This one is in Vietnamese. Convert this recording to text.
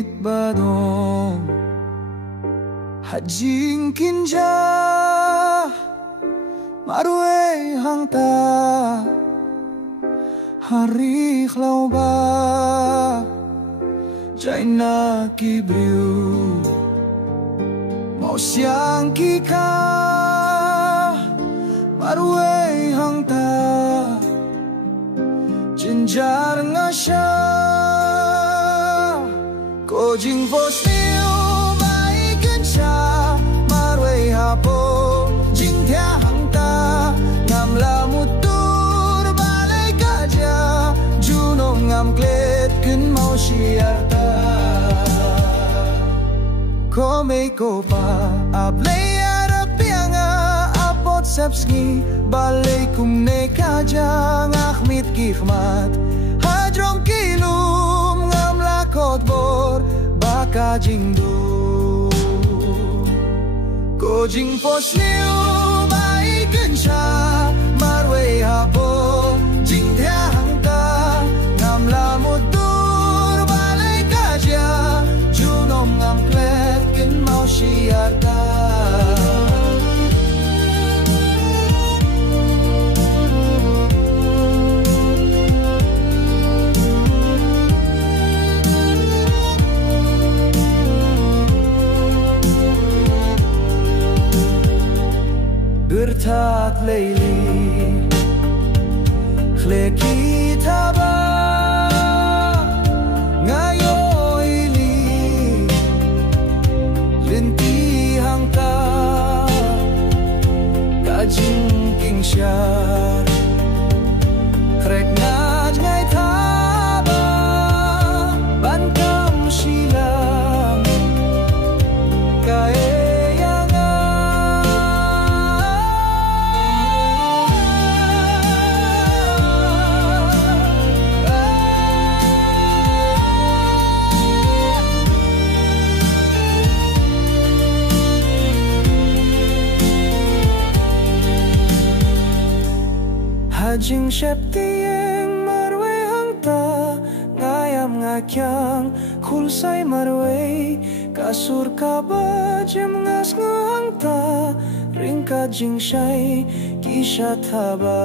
mit badong hajing kinja marwe hangta hari khlau ba jaina kibriu mau siang kika marwe hangta jinjar ngasya ko jing fosniu mai kencha marwe hapo jing thia hangta ngam la mutur balai kaja juno ngam klet kun mau siarta ko me ko pa ablay arapianga apot sapski balay kum ne kaja ngakmit kihmat hadrom kilum ngam lakot bor baka jingdu ko jing fosniu bai kencha marwe hapo jing thia hangta ngam la mutur balai kaja junom ngam klet kin mau siarta bertat leili khleki thaba ngayo ili linti hangta kajing king syar krek ngaj ngai thaba ban kam silang kae hajing syap tieng marwe hangta ngayam ngakyang kulsai marwe kasur kaba jem ngas ngahangta ringka jing syai kisha thaba